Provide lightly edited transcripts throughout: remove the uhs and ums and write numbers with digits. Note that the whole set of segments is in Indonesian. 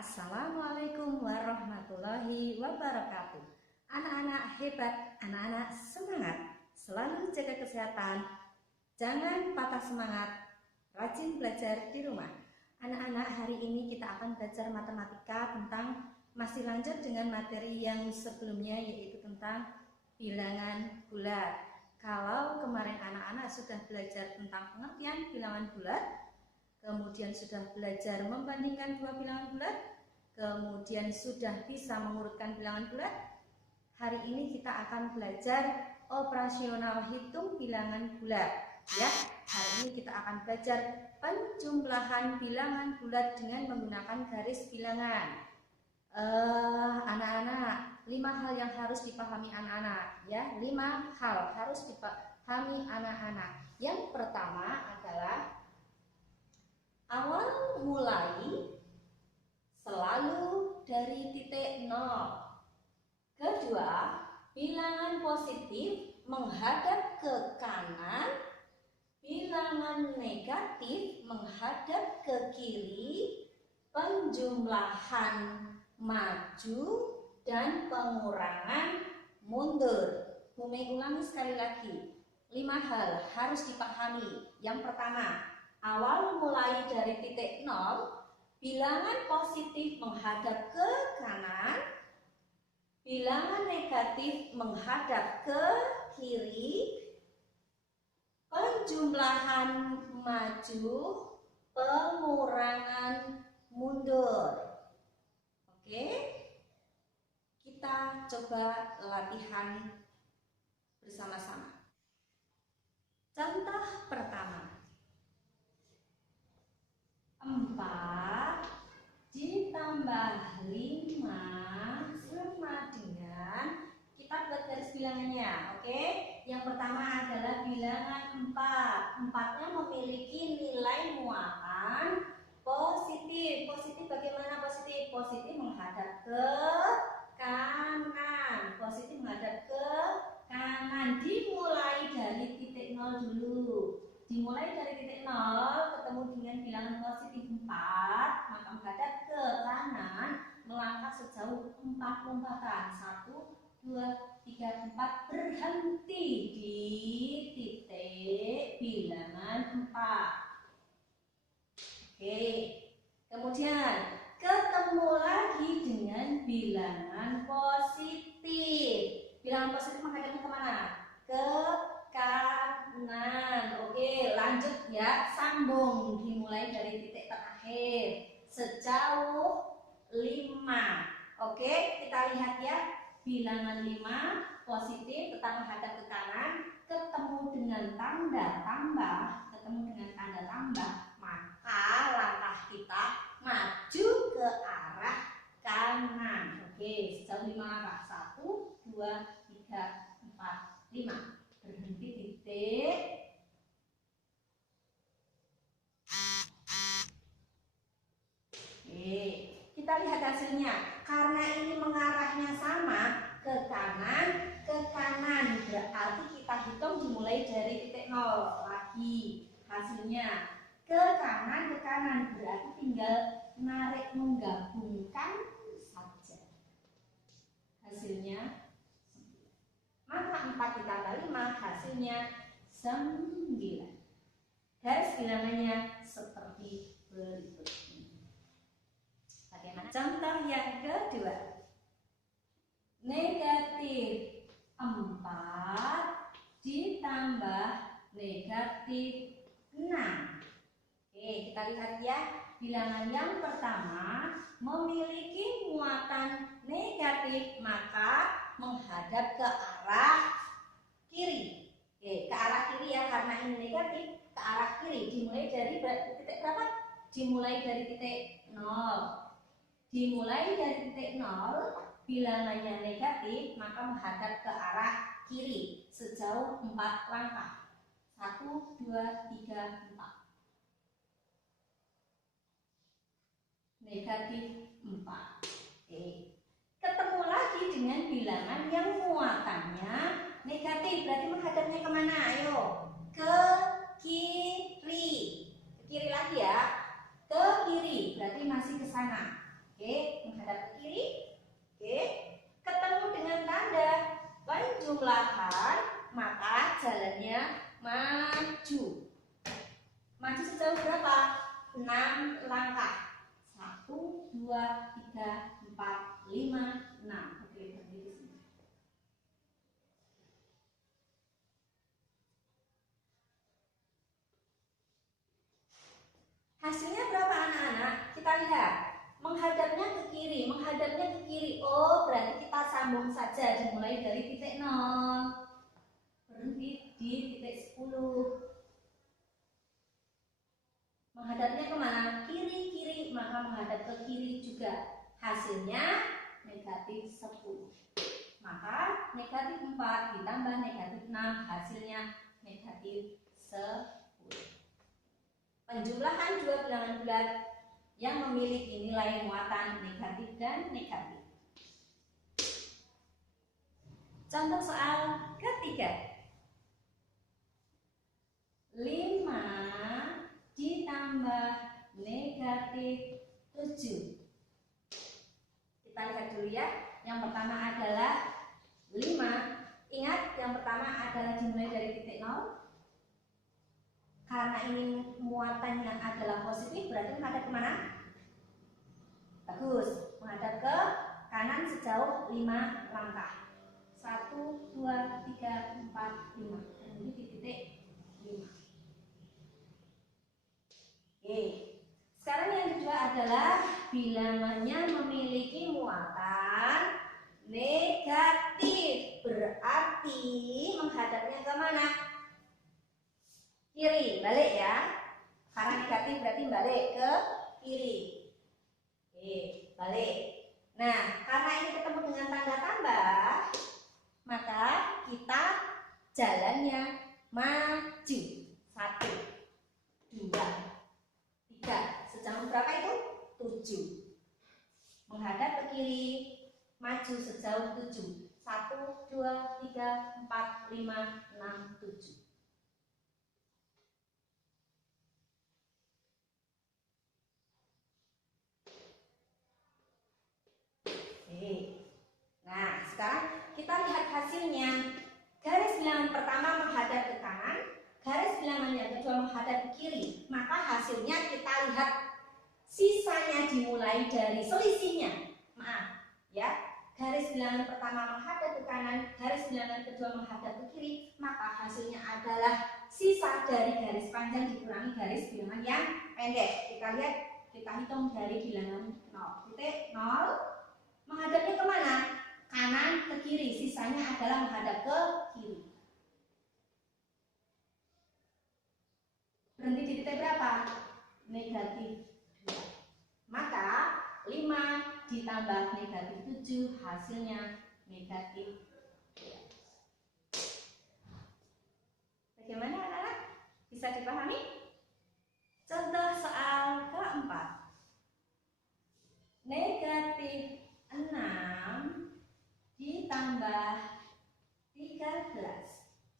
Assalamualaikum warahmatullahi wabarakatuh. Anak-anak hebat, anak-anak semangat, selalu jaga kesehatan, jangan patah semangat, rajin belajar di rumah. Anak-anak, hari ini kita akan belajar matematika masih lanjut dengan materi yang sebelumnya, yaitu tentang bilangan bulat. Kalau kemarin anak-anak sudah belajar tentang pengertian bilangan bulat, kemudian sudah belajar membandingkan dua bilangan bulat, kemudian sudah bisa mengurutkan bilangan bulat. Hari ini kita akan belajar operasional hitung bilangan bulat. Ya, hari ini kita akan belajar penjumlahan bilangan bulat dengan menggunakan garis bilangan. Anak-anak, 5 hal yang harus dipahami anak-anak. Ya, 5 hal harus dipahami anak-anak. Yang pertama adalah awal mulai selalu dari titik 0. Kedua, bilangan positif menghadap ke kanan, bilangan negatif menghadap ke kiri, penjumlahan maju dan pengurangan mundur. Bumi ulangi sekali lagi. 5 hal harus dipahami. Yang pertama, awal mulai dari titik 0, bilangan positif menghadap ke kanan, bilangan negatif menghadap ke kiri, penjumlahan maju, pengurangan mundur. Oke, kita coba latihan bersama-sama. Contoh pertama, 4 ditambah 5 sama dengan, kita buat garis bilangannya. Oke, yang pertama adalah bilangan 4. 4-nya memiliki nilai muatan positif. Positif bagaimana positif? Positif menghadap ke kanan. Positif menghadap ke kanan. Dimulai dari titik 0 dulu. Dimulai dari titik 0 ketemu dengan bilangan positif 4, maka menghadap ke kanan, melangkah sejauh 4 lompatan. 1, 2, 3, 4, berhenti di titik bilangan 4. Oke, kemudian ketemu lagi dengan bilangan positif. Bilangan positif menghadapnya kemana? Ke kanan. Oke, lanjut ya, sambung dimulai dari titik terakhir sejauh 5. Oke, kita lihat ya, bilangan 5 positif tetap menghadap ke kanan, ketemu dengan tanda tambah, maka langkah kita maju ke arah kanan. Oke, sejauh 5 langkah. 1, 2, 3, 4, 5. Berhenti titik. Oke, kita lihat hasilnya. Karena ini mengarahnya sama ke kanan, berarti kita hitung dimulai dari titik 0 lagi. Hasilnya ke kanan, berarti tinggal narik menggabungkan saja. Hasilnya, maka 4 ditambah 5 hasilnya 9. Garis bilangannya seperti berikut ini. Bagaimana? Contoh yang kedua, negatif 4 ditambah negatif 6. Oke, kita lihat ya, bilangan yang pertama memiliki muatan negatif, maka menghadap ke arah kiri. Oke, ke arah kiri ya, karena ini negatif, ke arah kiri. Dimulai dari titik berapa? Dimulai dari titik 0. Dimulai dari titik 0, bilangannya negatif, maka menghadap ke arah kiri sejauh 4 langkah. 1, 2, 3, 4. Negatif 4. Oke, ketemu lagi dengan bilangan yang muatannya negatif, berarti menghadapnya kemana? Ayo, ke kiri. Ke kiri lagi ya, ke kiri berarti masih ke sana. Oke, menghadap ke kiri. Oke, ketemu dengan tanda penjumlahan, maka jalannya maju. Maju sejauh berapa? 6 langkah. 1, 2, 3, 4, 5, 6. Oke, berhenti di sini. Hasilnya berapa anak-anak? Kita lihat. Menghadapnya ke kiri, menghadapnya ke kiri. Oh, berarti kita sambung saja dimulai dari titik 0. Berhenti di titik 10. Menghadapnya kemana? Kiri-kiri, maka menghadap ke kiri juga. Hasilnya negatif 10. Maka negatif 4 ditambah negatif 6, hasilnya negatif 10. Penjumlahan dua bilangan bulat yang memiliki nilai muatan negatif dan negatif. Contoh soal ketiga. 5 ditambah negatif 7. Kita lihat dulu ya. Yang pertama adalah 5. Ingat, yang pertama adalah dimulai dari titik 0. Karena ini muatannya adalah positif, berarti menghadap kemana? Bagus, menghadap ke kanan sejauh 5 langkah. 1, 2, 3, 4, 5. Berhenti di titik 5. Oke. Sekarang yang kedua adalah bilangannya memiliki muatan negatif. Berarti menghadapnya ke mana? Kiri, balik ya. Karena negatif berarti balik ke kiri. Oke, balik. Nah, karena ini ketemu dengan tanda tambah, maka kita jalannya maju. 1, 2, 3. Sejauh berapa itu? 7. Menghadap ke kiri, maju sejauh 7. 1, 2, 3, 4, 5, 6, 7. Nah, sekarang kita lihat hasilnya. Garis bilangan pertama menghadap ke kanan, garis bilangan yang kedua menghadap ke kiri. Maka hasilnya kita lihat sisanya dimulai dari selisihnya. Maaf, ya. Garis bilangan pertama menghadap ke kanan, garis bilangan kedua menghadap ke kiri. Maka hasilnya adalah sisa dari garis panjang dikurangi garis bilangan yang pendek. Kita lihat, kita hitung dari bilangan 0. Titik 0. Menghadapnya kemana? Kanan ke kiri, sisanya adalah menghadap ke kiri. Berhenti di titik berapa? Negatif 2. Maka 5 ditambah negatif 7 hasilnya negatif 2. Bagaimana anak-anak? Bisa dipahami? Contoh soal keempat. Negatif 6 ditambah 13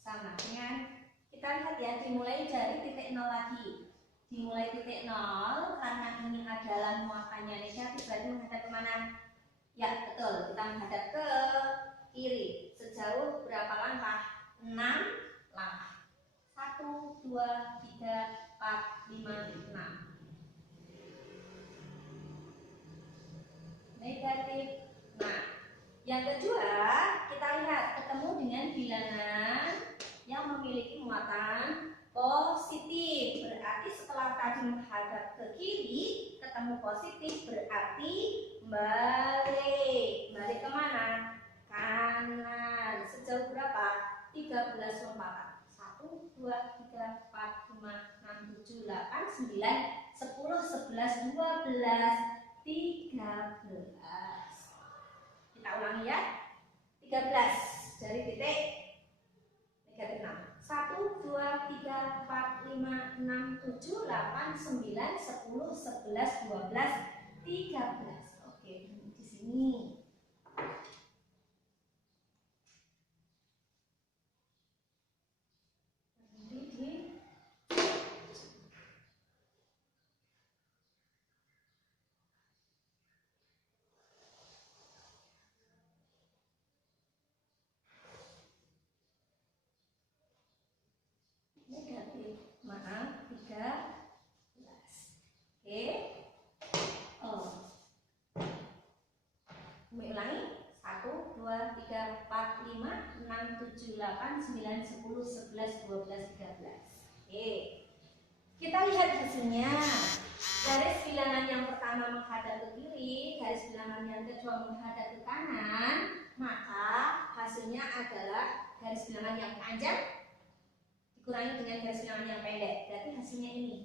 sama dengan, kita lihat ya, dimulai dari titik 0 lagi. Dimulai titik 0 karena ini adalah muatannya negatif, berarti menghadap kemana? Ya betul, kita menghadap ke kiri. Sejauh berapa langkah? 6 langkah. 1, 2, 3, 4, 5, 6. Negatif. Nah, yang kedua kita lihat ketemu dengan bilangan yang memiliki muatan positif. Berarti setelah tadi menghadap ke kiri ketemu positif, berarti balik. Balik kemana? Kanan. Sejauh berapa? 13 lompatan. 1, 2, 3, 4, 5, 6, 7, 8, 9, 10, 11, 12, 13. Kita ulangi ya. 13 dari titik negatif 6. 1, 2, 3, 4, 5, 6, 7, 8, 9, 10, 11, 12, 13. Oke, di sini. 8, 9, 10, 11, 12, 13. Oke. Kita lihat hasilnya. Garis bilangan yang pertama menghadap ke kiri, garis bilangan yang kedua menghadap ke kanan, maka hasilnya adalah garis bilangan yang panjang dikurangi dengan garis bilangan yang pendek. Berarti hasilnya ini.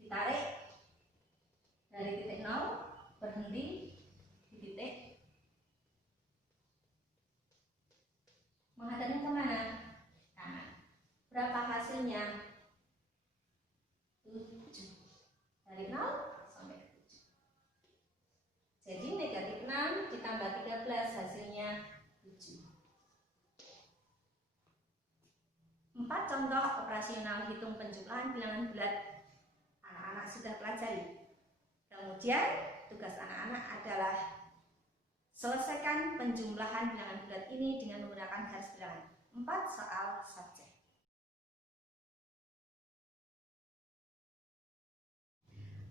Ditarik dari titik 0, berhenti di titik. Menghadapnya kemana? Kanan. Berapa hasilnya? 7. Dari 0 sampai ke 7. Jadi negatif 6 ditambah 13 hasilnya 7. 4 contoh operasional hitung penjumlahan bilangan bulat anak-anak sudah pelajari. Kemudian tugas anak-anak adalah selesaikan penjumlahan bilangan bulat ini dengan menggunakan garis bilangan. 4 soal saja.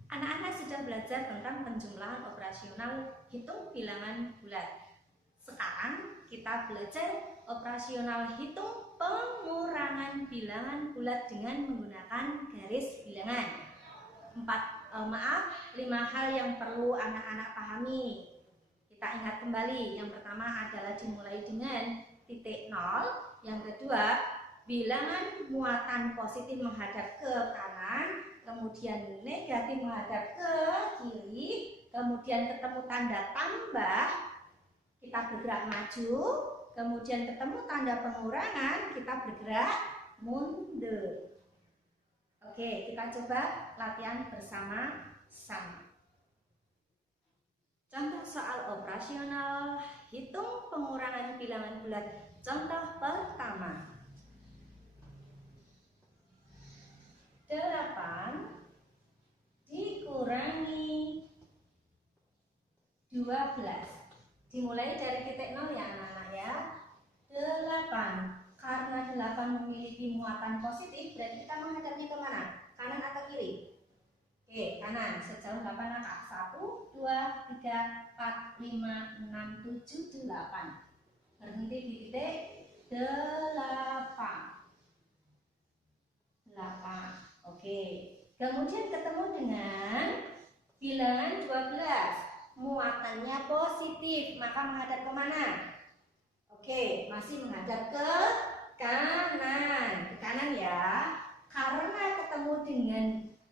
Anak-anak sudah belajar tentang penjumlahan operasional hitung bilangan bulat. Sekarang kita belajar operasional hitung pengurangan bilangan bulat dengan menggunakan garis bilangan. 5 hal yang perlu anak-anak pahami. Kita ingat kembali, yang pertama adalah dimulai dengan titik 0. Yang kedua, bilangan muatan positif menghadap ke kanan, kemudian negatif menghadap ke kiri, kemudian ketemu tanda tambah, kita bergerak maju, kemudian ketemu tanda pengurangan, kita bergerak mundur. Oke, kita coba latihan bersama-sama. Contoh soal operasional hitung pengurangan bilangan bulat. Contoh pertama, 8 dikurangi 12. Dimulai dari titik 0 ya anak-anak ya. 8. Karena 8 memiliki muatan positif, berarti kita menghadapnya kemana? Kanan atau kiri? Oke, kanan. Sejauh 8 langkah. 1, 2, 3, 4, 5, 6, 7, 8. Berhenti di titik 8. Oke. Kemudian ketemu dengan bilangan 12. Muatannya positif, maka menghadap kemana? Oke, masih menghadap ke kanan. Ke kanan ya. Karena ketemu dengan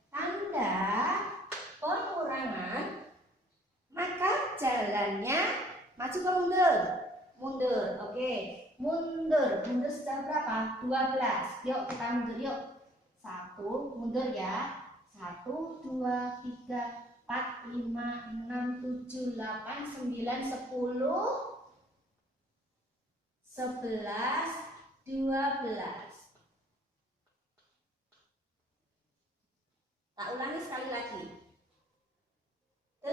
tanda pengurangan, maka jalannya maju ke mundur. Mundur, oke. Mundur sejauh berapa? 12. Yuk kita mundur yuk. 1, mundur ya. 1, 2, 3, 4, 5, 6, 7, 8, 9, 10, 11, 12. Tak ulangi sekali lagi. 8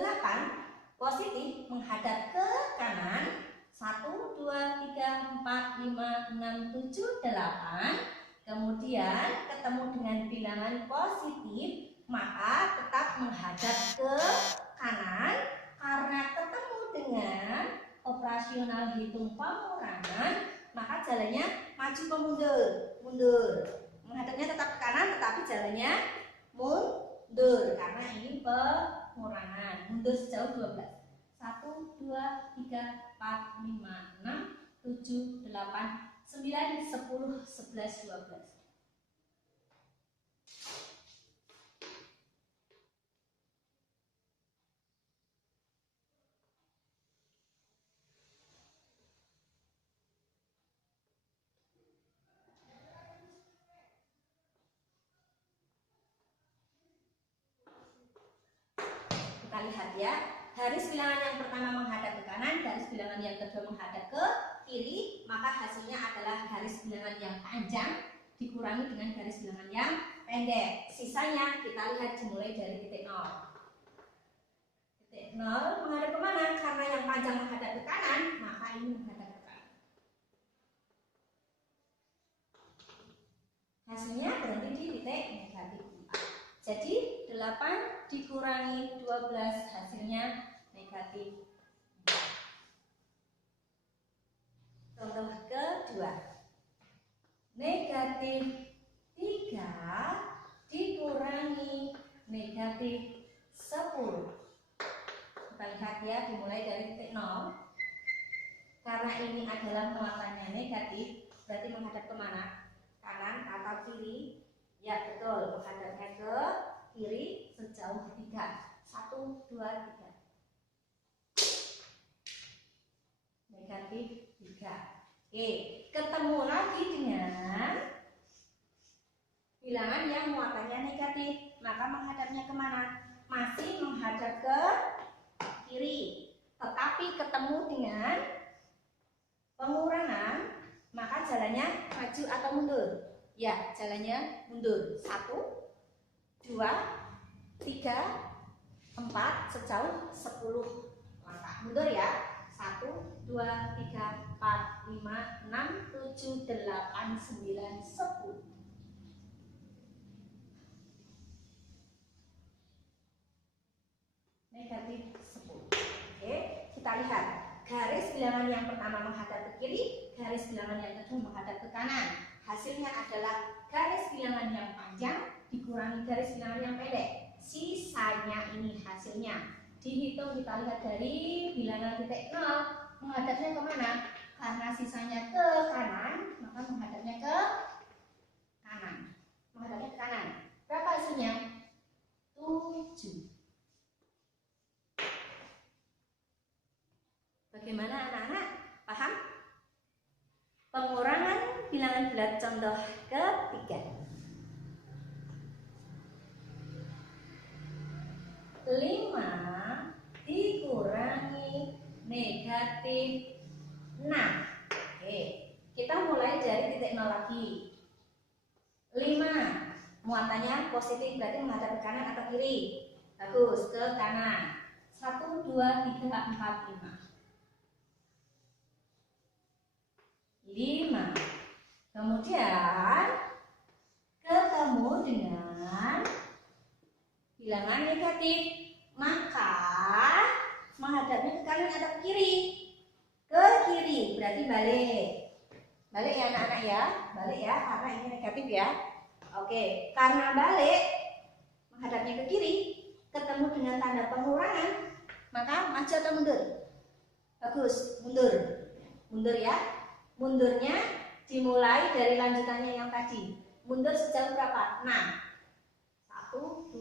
positif menghadap ke kanan. 1, 2, 3, 4, 5, 6, 7, 8. Kemudian ketemu dengan bilangan positif, maka tetap menghadap ke kanan. Karena ketemu dengan operasional hitung pengurangan, maka jalannya maju ke mundur. Menghadapnya tetap ke kanan, tetapi jalannya mundur karena ini pengurangan. Mundur sejauh 12. 1, 2, 3, 4, 5, 6, 7, 8, 9, 10, 11, 12. Kita lihat ya. Garis bilangan yang pertama menghadap ke kanan, garis bilangan yang kedua menghadap ke kiri, maka hasilnya adalah garis bilangan yang panjang dikurangi dengan garis bilangan yang pendek. Sisanya kita lihat dimulai dari titik 0. Titik 0 menghadap ke mana? Karena yang panjang menghadap ke kanan, maka ini menghadap ke kanan. Hasilnya berhenti di titik negatif 4. Jadi 8 dikurangi 12 hasilnya negatif 4. Contoh kedua, negatif 3 dikurangi negatif 10. Kita lihat ya, dimulai dari titik 0. Karena ini adalah muatannya negatif, berarti menghadap kemana? Kanan atau kiri? Ya betul, menghadapnya ke kiri sejauh 3. 1, 2, 3. Negatif 3. Oke, ketemu lagi dengan bilangan yang muatannya negatif. Maka menghadapnya kemana? Masih menghadap ke kiri. Tetapi ketemu dengan pengurangan, maka jalannya maju atau mundur? Ya, jalannya mundur. 1, 2, 3, 4 sejauh 10 langkah. Mundur ya. 1, 2, 3, 4, 5, 6, 7, 8, 9, 10. Negatif 10. Oke, kita lihat. Garis bilangan yang pertama menghadap ke kiri, garis bilangan yang kedua menghadap ke kanan. Hasilnya adalah garis bilangan yang panjang dikurangi garis bilangan yang pendek. Sisanya ini hasilnya. Dihitung, kita lihat dari bilangan titik 0, menghadapnya kemana? Karena sisanya ke kanan, maka menghadapnya ke kanan. Menghadapnya ke kanan. Berapa hasilnya? 7. Bagaimana anak-anak? Paham? Pengurangan bilangan bulat contoh ketiga. 5 dikurangi negatif 6. Oke, kita mulai dari titik 0 lagi. 5 muatannya positif, berarti menghadap ke kanan atau kiri? Bagus, ke kanan. 1, 2, 3, 4, 5. 5. Kemudian ketemu dengan bilangan negatif, maka menghadapnya ke kanan atau ke kiri? Ke kiri, berarti balik. Balik ya anak-anak ya, balik ya, karena ini negatif ya. Oke, karena balik menghadapnya ke kiri, ketemu dengan tanda pengurangan, maka maju atau mundur? Bagus, mundur. Mundur ya. Mundurnya dimulai dari lanjutannya yang tadi. Mundur sejauh berapa? 6. 1, 2,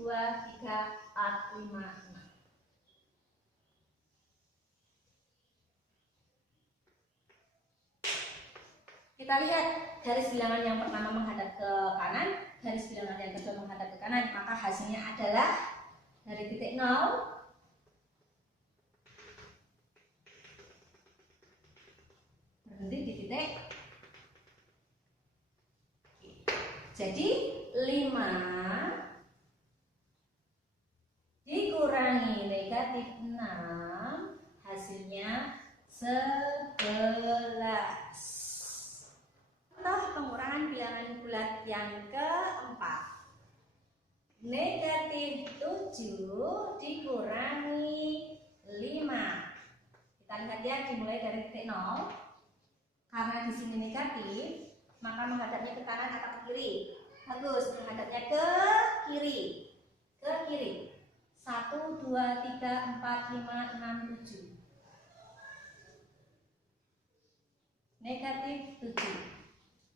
3, 4, 5, 6. Kita lihat garis bilangan yang pertama menghadap ke kanan, garis bilangan yang kedua menghadap ke kanan. Maka hasilnya adalah dari titik 0 berhenti di titik. Jadi 5 dikurangi negatif 6, hasilnya 11. Contoh pengurangan bilangan bulat yang keempat. Negatif 7 dikurangi 5. Kita lihat ya, dimulai dari titik 0. Karena di sini negatif, maka menghadapnya ke kanan atau ke kiri? Bagus, menghadapnya ke kiri. Ke kiri. 1, 2, 3, 4, 5, 6, 7. Negatif 7.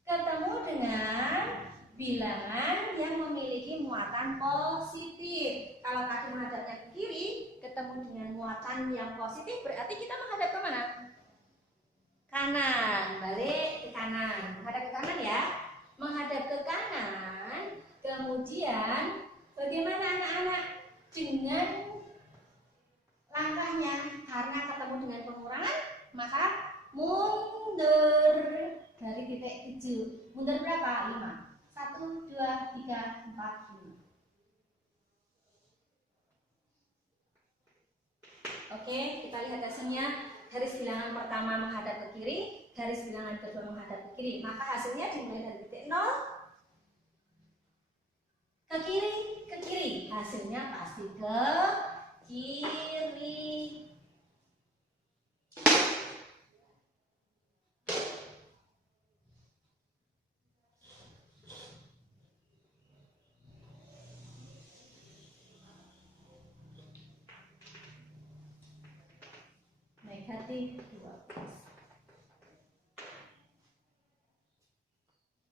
Ketemu dengan bilangan yang memiliki muatan positif. Kalau tadi menghadapnya ke kiri, ketemu dengan muatan yang positif, berarti kita menghadap ke mana? Kanan, balik ke kanan, menghadap ke kanan ya, menghadap ke kanan. Kemudian bagaimana anak-anak dengan langkahnya? Karena ketemu dengan pengurangan, maka mundur dari titik 7. Mundur berapa? 5. 1, 2, 3, 4, 5. Oke, kita lihat hasilnya. Garis bilangan pertama menghadap ke kiri, garis bilangan kedua menghadap ke kiri. Maka hasilnya dimulai dari titik 0 ke kiri. Hasilnya pasti ke kiri. negatif 12.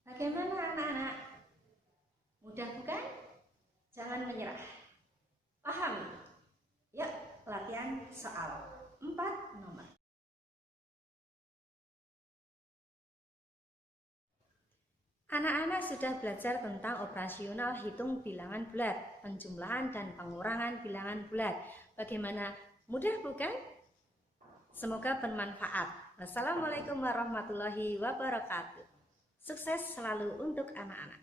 Bagaimana anak-anak? Mudah bukan? Jangan menyerah. Pahami. Yuk, latihan soal 4 nomor. Anak-anak sudah belajar tentang operasional hitung bilangan bulat, penjumlahan dan pengurangan bilangan bulat. Bagaimana? Mudah bukan? Semoga bermanfaat. Wassalamualaikum warahmatullahi wabarakatuh. Sukses selalu untuk anak-anak.